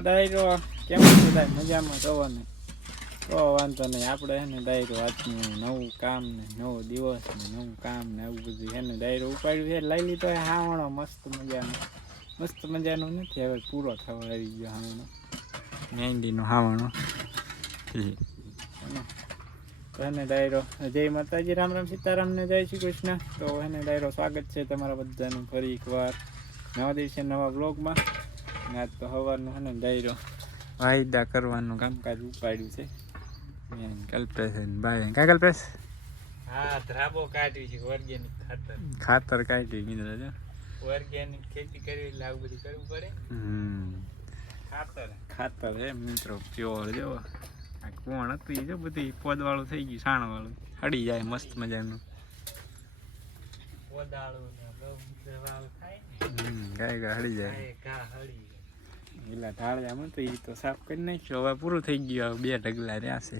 ડાયરો કેમ છે ભાઈ? મજામાં છો ને? તો વાંધો નહીં, આપણે હે ને ડાયરો આજનું નવું કામ ને નવો દિવસ ને નવું કામ ને આવું બધું હે ને ડાયરો ઉપાડ્યું છે. લઈ લીધો હાવણો મસ્ત મજાનો નથી, હવે પૂરો થવા આવી ગયો હાવણો, મહેંદીનો હાવણો. તો એને ડાયરો જય માતાજી, રામ રામ સીતારામ ને જય શ્રી કૃષ્ણ. તો એને ડાયરો સ્વાગત છે તમારા બધાનું ફરી એકવાર નવા દિવસે નવા બ્લોગમાં. આજ તો સવારનું હે ને ડાયરો વાયદા કરવાનું કામકાજ ઉપાડ્યું છે. કલ્પેશ ભાઈ કા કલ્પેશ? હા, ધ્રાબો કાઢવી છે. ઓર્ગેનિક ખાતર કાઢી મિત્રો છે. ઓર્ગેનિક ખેતી કરવી એટલે આવું બધું કરવું પડે. ખાતર હે મિત્રો, પ્યોર જો આ કોણ હતું એ જો બધી પોદવાળું થઈ ગયું, સાણ વાળું હળી જાય મસ્ત મજાનું. પોદાળું ને વાળું થાય ગાય હળી જાય. પેલા ઢાળિયામાં તો એ તો સાફ કરી નાખ્યો, હવે પૂરું થઈ ગયું. હવે 2 ઢગલા રહ્યા છે.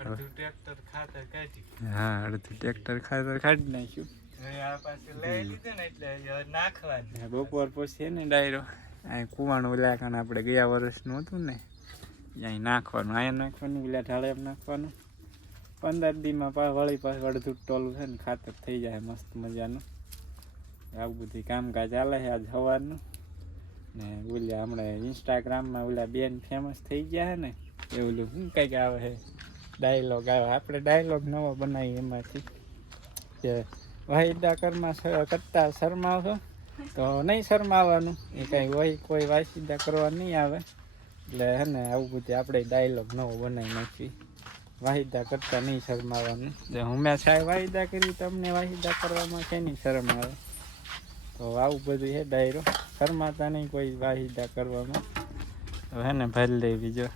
અડધું ટ્રેક્ટર ખાતર કાઢી. હા, અડધું ટ્રેક્ટર ખાતર કાઢી નાખ્યું. આ પાસે લઈ લીધું ને એટલે નાખવાનું. બપોર પછી ને ડાયરો અહીં કુવાનું ઓલા કાને આપણે ગયા વર્ષનું હતું ને અહીં નાખવાનું, અહીંયા નાખવાનું, ઓલા ઢાળિયામાં નાખવાનું. 15 દીમાં વળી પાછું અડધું ટોલું છે ને ખાતર થઈ જાય મસ્ત મજાનું. આવું બધું કામકાજ ચાલે છે આજ સવારનું. ને ઓલા હમણાં ઇન્સ્ટાગ્રામમાં ઓલા બેન ફેમસ થઈ ગયા છે ને એ ઓલું શું કંઈક આવે છે ડાયલોગ આવે, આપણે ડાયલોગ નવો બનાવીએ એમાંથી કે વાહિદા કરતા શરમાવશો તો નહીં શરમાવાનું, એ કાંઈ હોય કોઈ વાહિદા કરવા નહીં આવે. એટલે હે ને આવું બધું આપણે ડાયલોગ નવો બનાવી નાખીએ, વાહિદા કરતા નહીં શરમાવાનું. જે હંમેશા સાહેબ વાહિદા કરી, તમને વાહિદા કરવામાં છે નહીં શરમ આવે. તો આવું બધું છે ડાયરો, શરમાતા નહીં કોઈ વાહિદા કરવામાં. તો હે ને ભરી લઈ બીજો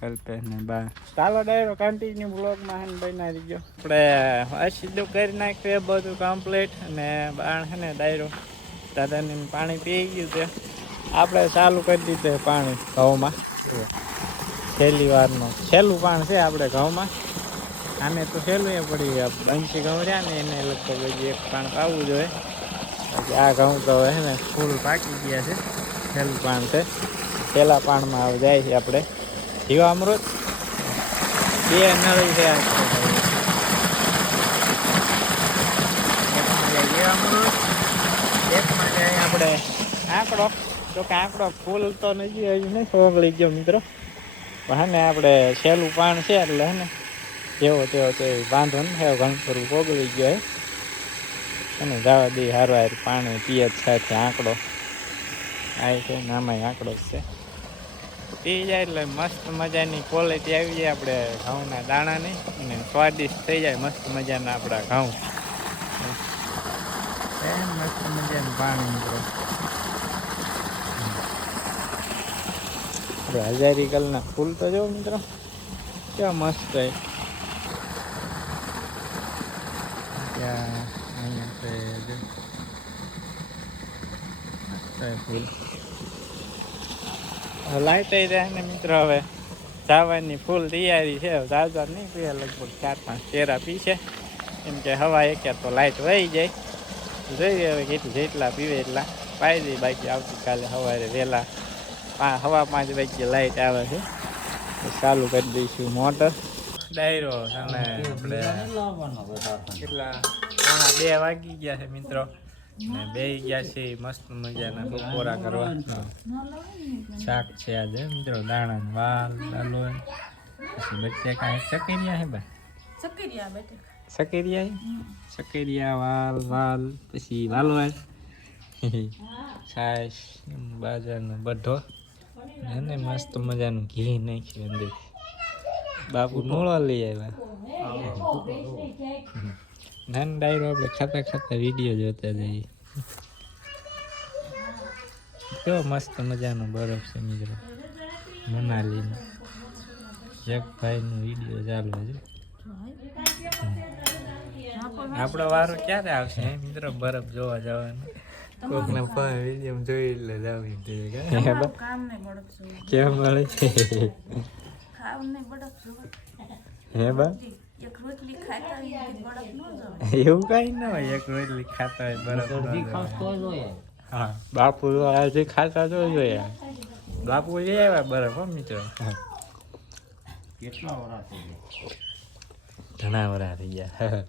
કલ્પેશ ને બા. ચાલો ડાયરો કન્ટિન્યુ બ્લોગમાં હે ને બનાવી દીધો. આપણે સીધું કરી નાખ્યું એ બધું કમ્પ્લીટ. અને બાણ છે ને ડાયરો દાદાને પાણી પી ગયું છે. આપણે ચાલુ કરી દીધું પાણી ઘઉંમાં. છેલ્લી વારનું છેલ્લું પાણ છે આપણે ઘઉંમાં. આને તો છેલ્લું એ પડી ગયા, 80 ઘઉં રહ્યા ને એને લગભગ હજી 1 પાણ પાવું જોઈએ. આ ઘઉં તો હે ને ફૂલ પાકી ગયા છે, છેલ્લું પાણ છે. છેલ્લા પાણમાં હવે જાય છે આપણે જીવામૃત. 2 નળી છે, જીવામૃત, એકમાં જાય આપણે આંકડો. જો કે આંકડો ફૂલ તો નથી હજી નહીં ઓગળી ગયો મિત્રો, પણ હે ને આપણે છેલ્લું પાણ છે એટલે હે ને જેવો તેવો તો વાંધો નથી, ઘણું ખરું ઓગળી ગયો અને જવા દે હારો હાર પાણી પીએ સાથે આંકડો આ છે ને આમાં આંકડો જ છે. પી જાય એટલે મસ્ત મજાની ક્વોલિટી આવી જાય આપણે ઘઉંના દાણાની, અને સ્વાદિષ્ટ થઈ જાય મસ્ત મજાના આપણા ઘઉં. મસ્ત મજાનું પાણી મિત્રો. હજારી કલના ફૂલ તો જો મિત્રો કેવા મસ્ત છે. ત્યાં અહીંયા છે ફૂલ લાઈટ રહે ને મિત્રો. હવે જવાની ફૂલ તૈયારી છે. દાદા નહીં પીએ, લગભગ 4-5 ચેરા પી છે, કેમ કે હવા એક તો લાઈટ વહી જાય. જોઈએ હવે જેટલા પીવે એટલા પાઈ દઈ, બાકી આવતીકાલે સવારે વહેલા 5:15 વાગ્યે લાઈટ આવે છે તો ચાલુ કરી દઈશું મોટર. ડાયરો અને આપણે કેટલા 2 વાગી ગયા છે મિત્રો, ને 2 ગયા છે મસ્ત મજાના બપોરા કરવા. શાક છે આજે મિત્રો, દાણા વાલ દાલો, પછી બટેકા ચકેરિયા છે બા, ચકેરિયા વાલ પછી વાલો છાશ બાજરાનો બઢો અને મસ્ત મજાનું ઘી નાખ્યું અંદર. બાપુ નોળો લઈ આવ્યા. નાન ડાયરો આપણે ખાતા વિડીયો જોતા જઈએ. કેવો મસ્ત મજાનો બરફ છે મિત્રો, મનાલીનો. એક ભાઈનો વિડીયો ચાલુ છે. આપણો વારો ક્યારે આવશે મિત્રો બરફ જોવા જવાનો? કોકના પણ વિડીયો જોઈ એટલે જાવી કેમ મળે હે બા? એવું કઈ ના હોય, એક રોટલી ખાતા હોય બરફ. હા બાપુ આજે ખાતા તો જોઈએ. બાપુ લઈ આવ્યા બરફ હો મિત્રો. કેટલા વરા થઈ ઘણા વરા થઈ ગયા.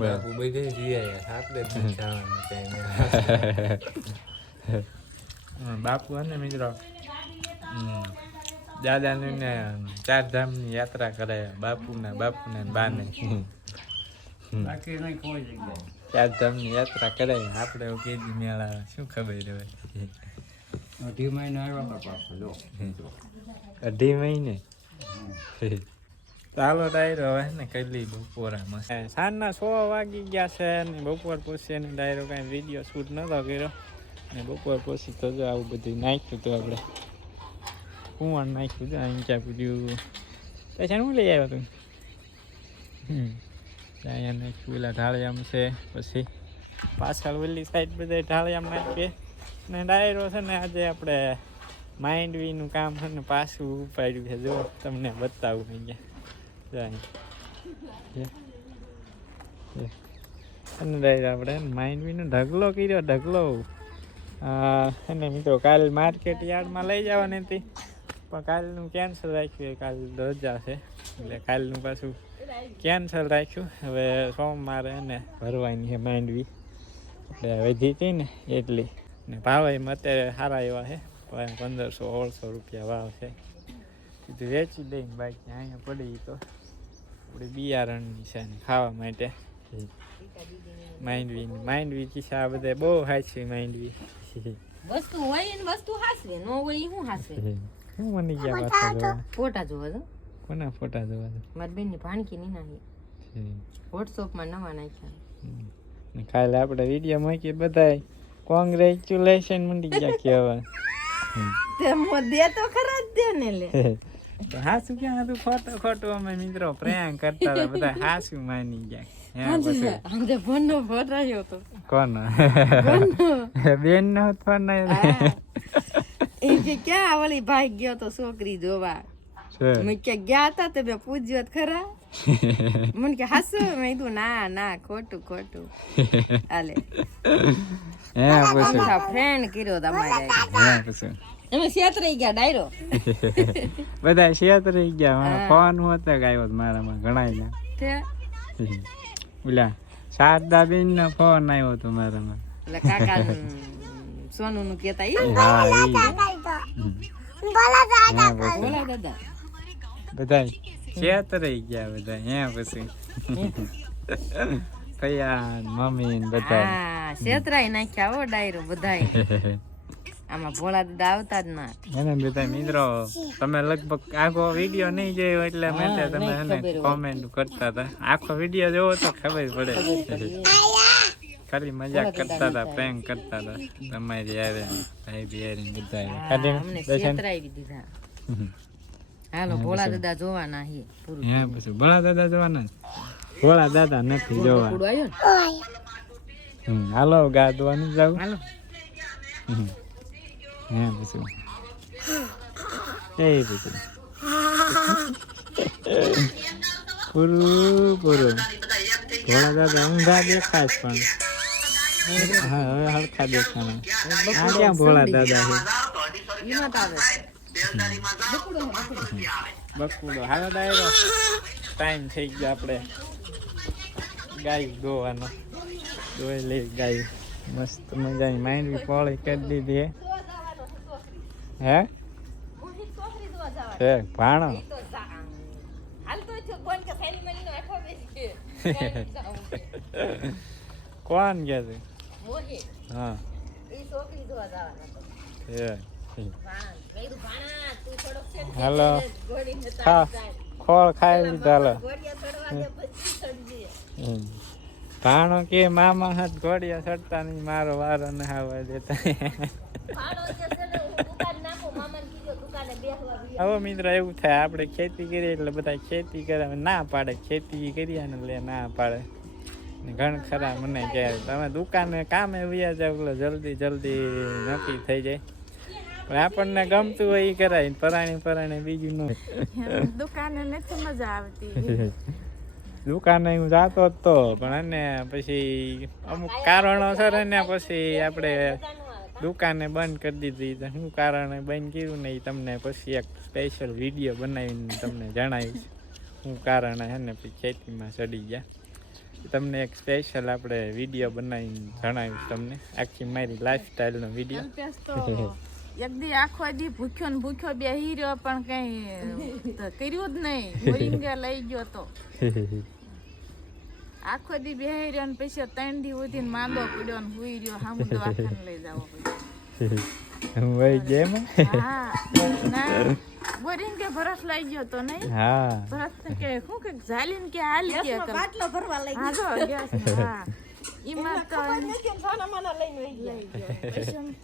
બાપુ બધે જીયા આપણે જવાનું બાપુ અને મિત્રો દાદાને ને 4 ધામની યાત્રા કરે બાપુને ને બાને. બાકી નહીં કોઈ જગ્યાએ 4 ધામની યાત્રા કરે આપણે એવું કીધી મેળા શું ખબર હોય. 2 મહિના આવ્યા હતા પાછા જો 2 મહિને. ચાલો ડાયરો હવે ને કરી લઈ બપોરામાં. સાંજના 6 વાગી ગયા છે ને બપોર પછી એને ડાયરો કાંઈ વિડીયો શૂટ નતો કર્યો ને બપોર પછી તો જો આવું બધું નાખ્યું હતું આપણે કુંવર નાખ્યું હતું અહીં ક્યાં પૂછ્યું પછી શું લઈ આવ્યો તું? અહીંયા નાખ્યું પેલા ઢાળિયામ છે પછી પાછળ ઓલી સાઈડ બધા ઢાળિયામ નાખીએ ને ડાયરો છે ને આજે આપણે માઇન્ડવીનું કામ છે ને પાછું ઉપાડ્યું છે જો તમને બતાવું અહીંયા અને ડાયરો આપણે માઇન્ડવીનો ઢગલો કર્યો ઢગલો. અને મિત્રો કાલ માર્કેટ યાર્ડમાં લઈ જવાની હતી પણ કાલનું કેન્સલ રાખ્યું. કાલ રજા છે એટલે કાલનું પાછું કેન્સલ રાખ્યું. હવે સોમવારે એને ભરવાની છે માંડવી એટલે વધી હતી ને એટલી ને ભાવ એમાં અત્યારે સારા એવા છે 1500-1600 રૂપિયા ભાવ છે. કીધું વેચી દઈને બાકી અહીંયા પડી તો આપણી બિયારણની છે ને ખાવા માટે માંડવી કિસ્સા બધા બહુ હાચી માંડવી વસ્તુ હોય ને વસ્તુ હાસવે નો હોય હું હાસવે શું મની ગયા પાછા ફોટા જોવા દો. કોના ફોટા જોવા દો? મારી બેનની ભાણકી ની નાખી વોટ્સઅપમાં નવા નાખ્યા. કાલે આપણે વિડીયો મૂકી બધાય કોંગ્રેચ્યુલેશન મંડી ગયા કેવા. તે મો દે તો ખરા જ દે ને લે. હાસુ ક્યાં હતું ખોટું અમે મિત્રો પ્રેમ કરતા હતા બધા હાસુ માની ગયા. આજે ભણનો ફોટો આવ્યો તો કોનો? બેન નો ફોન આવ્યો. એ કે ક્યાં ઓલી ભાઈ ગયો તો છોકરી જોવા. મેં કે ગયા હતા તો મેં પૂછ્યો તો ખરા. મને કે હાસુ મેં કીધું ના ખોટું હાલે. ફ્રેન્ડ કર્યો તમારે અમે છેતરાઈ ગયા ડાયરો. બધા છેતરાઈ ગયા. ફોન હોતો આવ્યો મારામાં ઘણા ઓલા શારદાબેન નો ફોન આવ્યો હતો મારામાં. એટલે કાકા સોનુ નું કેતા બોલા દાદા બધા છેતરાઈ ગયા બધા હે પછી પૈયા મમ્મી ને બધા છેતરાઈ નાખ્યા હો ડાયરો બધાય. આમાં ભોળા દાદા આવતા જ ના. એને બધા મિત્રો તમે લગભગ આખો વિડીયો નહીં જોયો એટલે મેં તમે એને કોમેન્ટ કરતા હતા. આખો વિડીયો જોવો તો ખબર પડે. ખાલી મજાક કરતા હતા પ્રેન્ક કરતા હતા તમારી યારે ભાઈ બિયારી બધા અમને છેતરાવી દીધા. હાલો ભોળા દાદા જોવાના હે પૂરું. હે પછી ભોળા દાદા જોવાના. ભોળા દાદા નથી જોવા. હાલો ગાદવાનું જાવ. હાલો હે પછી એ પછી પૂરું ભોળા દાદા ઊંધા દેખાય પણ હા હવે હરખા દેખાણા. આ ક્યાં ભોળા દાદા છે બકુડો. હાલો ડાયરો ટાઈમ થઈ ગયો આપણે ગાય દોવાનો. દોઈ લઈ ગાય મસ્ત મજાની માંડવી પોળી કરી દીધી. હે છે ભાણો કોણ ગયા છે? હા હાલો ખોળ ખાઈ લીધા. હાલો ભાણો કે મામા હાથ ઘોડિયા ચડતા નહીં મારો વારો ન આવવા દેતા. હવે મિત્રો એવું થાય આપણે ખેતી કરીએ એટલે બધા ખેતી કરે ના પાડે. ખેતી કરીએ ને એટલે ના પાડે. ઘણ ખરા મને કહે તમે દુકાને કામે વ્યા જાવ એટલે જલ્દી નક્કી થઈ જાય. પણ આપણને ગમતું હોય એ કરાય. પરાણે બીજું ન. દુકાને નથી મજા આવતી. દુકાને હું જાતો જ તો પણ એને પછી અમુક કારણોસર એને પછી આપણે દુકાને બંધ કરી દીધી તો શું કારણે બંધ કર્યું ને એ તમને પછી એક સ્પેશિયલ વિડીયો બનાવીને તમને જણાવીશ શું કારણે હે ને પછી ખેતીમાં ચડી ગયા તમને એક સ્પેશિયલ આપણે વિડીયો બનાવીને જણાવીશ તમને આખી મારી લાઈફસ્ટાઈલનો વિડીયો એક દી આખો દી ભૂખ્યો ને ભૂખ્યો બેહી રહ્યો પણ કઈ કર્યું જ નહીં મોરિંગા લઈ ગયો તો આખો દી બેહી રહ્યો ને પછી 3 દી ઉઠીને માંદો પડ્યો ને હુઈ રહ્યો હામુ દવાખાને લઈ જાવો હું વહી ગેમ હા ના મોરિંગા બરફ લઈ ગયો તો નહીં હા બરફ કે હું કે ઝાલીને કે હાલ કે બાટલો ભરવા લઈ હા જો ગેસ હા ઈમાં તો સાના માના લઈને વહી ગયા પછી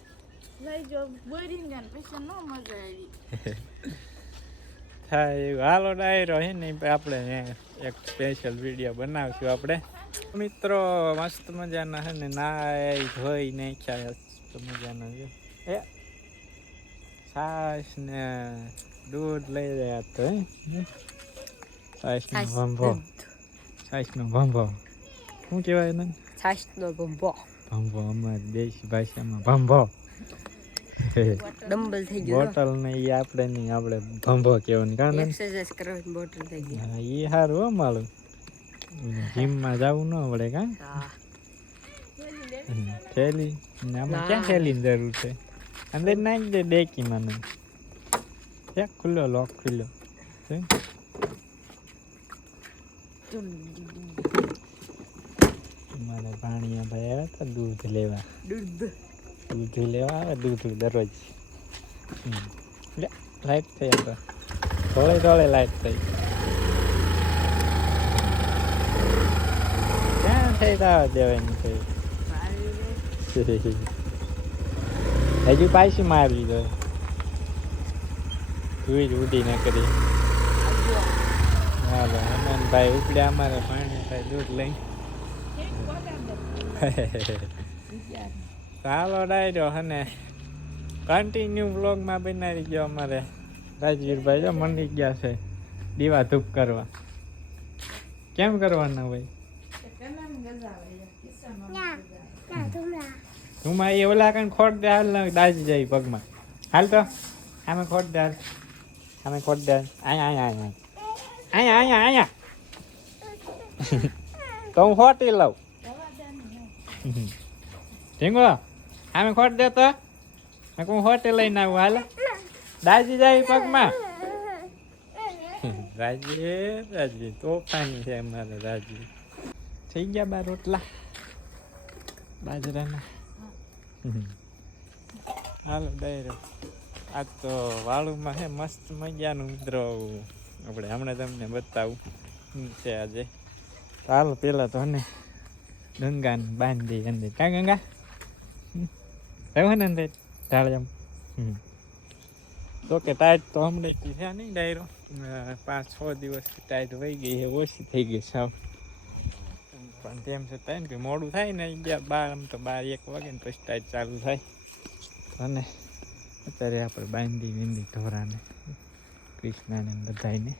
લઈ જો મોરિંગા ને પછી નો મજા આવી થાય એવું હાલો ડાયરો હે ને આપણે એક સ્પેશિયલ વિડીયો બનાવશું આપણે મિત્રો મસ્ત મજાના હે ને નાય ધોઈ નાખ્યા મસ્ત મજાના છે એ છાશ ને દૂધ લઈ રહ્યા તો છાશનો ભંભો શું કહેવાય એને છાશનો ભંભો અમારી દેશી ભાષામાં ભંભો ડમ્બલ થઈ ગયો બોટલ ને ઈ આપણે નહીં આપણે ભંભો કેવું કાન એક્સરસાઇઝ કરવાની બોટલ થઈ ગઈ હા ઈ સારું હો મારું જીમમાં જવું ન પડે કા હા થેલી ને આમાં ક્યાં થેલીની જરૂર છે અંદર નાખી દે ડેકીમાં ને એક ખુલ્લો લોક ખુલ્લો મારે ભાણિયા ભાઈ આવ્યા હતા દૂધ લેવા આવે દૂધ દરરોજ લે લાઈટ થઈ તો થોડે લાઈટ થઈ ક્યાં થઈ તાવ દેવાની થઈ હજુ પાછી મારી તો તું જ ઉડી ના કરી હાલો હેમંતભાઈ ઉપડ્યા અમારે પાણી ભાઈ દૂધ લઈ ચાલો ડાયરો હને કન્ટિન્યુ વ્લોગમાં બનાવી ગયો અમારે રાજવીરભાઈ જો મંડી ગયા છે દીવા ધૂપ કરવા કેમ કરવાના ભાઈ તું માં એ ઓલા કઈ ખોટ દે હાલ ને દાજી જાય પગમાં હાલ તો આમે ખોટ દે હાલ આમે ખોટ દે અહીંયા તો હું ખોટી લઉં ઢીંગો આમે ખોટ દે તો હું ખોટે લઈને આવું હાલ દાજી જાય પગમાં રાજી તોફાની છે અમારે રાજી થઈ ગયા બાર રોટલા બાજરાના હાલો ડાયરો આજ તો વાળુમાં હે મસ્ત મજાનું મિત્રો આપણે હમણાં તમને બતાવું છે આજે હાલો પેલા તો ને ગંગાને બાંધી અંદર કા ગંગા રહ્યો ને અંદર ઢાળિયામ તો કે ટાઈટ તો હમણાં છે નહીં ડાયરો 5-6 દિવસથી ટાઈટ વહી ગઈ છે ઓછી થઈ ગઈ સાવ પણ તેમ છતાં ને કે મોડું થાય ને 12 તો 1 વાગે ને પછી ટાઈટ ચાલુ થાય અને અત્યારે આપણે બાંધી ઢોરાને કૃષ્ણાને બધાને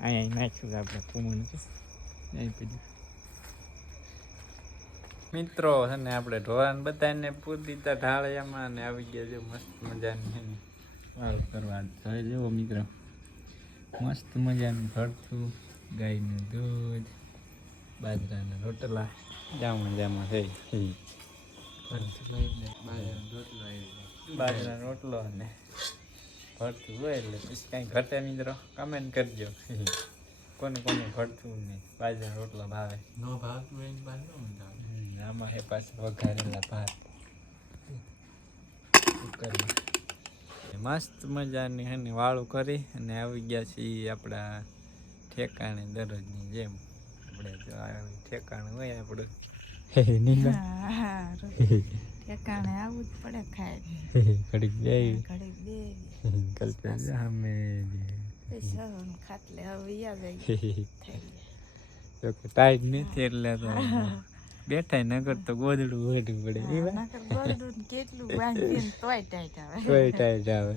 અહીંયા નાખ્યું આપણે પૂમણ છે અહીં પીધું મિત્રો છે ને આપણે ઢોરાને બધાને પૂરી દીધા ઢાળિયામાં ને આવી ગયા છે મસ્ત મજાની વાળ કરવા થઈ જુઓ મિત્રો મસ્ત મજાનું ભરતું ગાયનું દૂધ બાજરાના રોટલા જામાં થઈ બાજરાનો રોટલો અને ભરતું હોય એટલે પછી કાંઈ ઘટે મિત્રો કમેન્ટ કરજો કોને ભરતું નહીં બાજરાનો રોટલો ભાવે નો ભાવતું હોય બાર નો આમાં હે પાછા વઘારેલા ભાત કુકરમાં મસ્ત મજાની હે ને વાળું કરી અને આવી ગયા છીએ આપણા ઠેકાણે દરરોજની જેમ આપણે જો ઠેકાણે હોય આપણું ઠેકાણે આવું જ પડે ખાય ઘડીક બે કલ્પના અમે ખાટલે હવે યાદ તો કે ટાઈટ નથી એટલે તો બેઠા નગર તો ગોદડું ઓઢવું પડે કેટલું બાંધીને તોય ટાઈટ આવે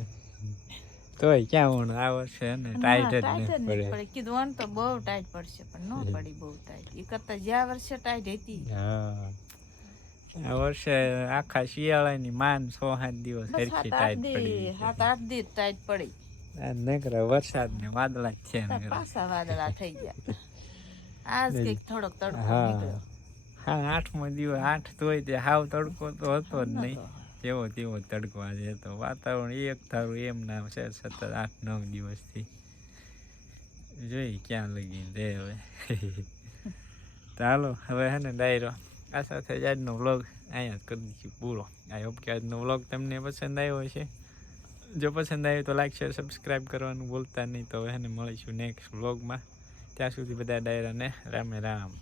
તોય ક્યાં ઓણ આ વર્ષે ને ટાઈટ જ નહીં પડે કીધું ઓન તો બહુ ટાઈટ પડશે પણ ન પડી બહુ ટાઈટ એ કરતા જ્યાં વર્ષે ટાઈટ હતી હા આ વર્ષે આખા શિયાળાની માન 6-7 દિવસ બસ સરખી ટાઈટ પડી 7-8 દી ટાઈટ પડી આ નકરા વરસાદ ને વાદળા જ છે નકરા પાછા વાદળા થઈ ગયા આજ કઈક થોડોક તડકો હા નીકળ્યો હા 8મો દિવસ 8 તોય તે હાવ તડકો તો હતો જ નહીં જેવો તેવો તડકો આજે હતો વાતાવરણ એક ધારું એમ ના છે સતત 8-9 દિવસથી જોઈ ક્યાં લગી દે હવે ચાલો હવે હે ને ડાયરો આ સાથે જ આજનો વ્લોગ અહીંયા જ કરી દઈશું પૂરો આઈ હોપ કે આજનો વ્લોગ તમને પસંદ આવ્યો હશે જો પસંદ આવ્યો તો લાઈક શેર સબસ્ક્રાઈબ કરવાનું ભૂલતા નહીં તો હવે હે ને મળીશું નેક્સ્ટ વ્લોગમાં ત્યાં સુધી બધા ડાયરાને રામે રામ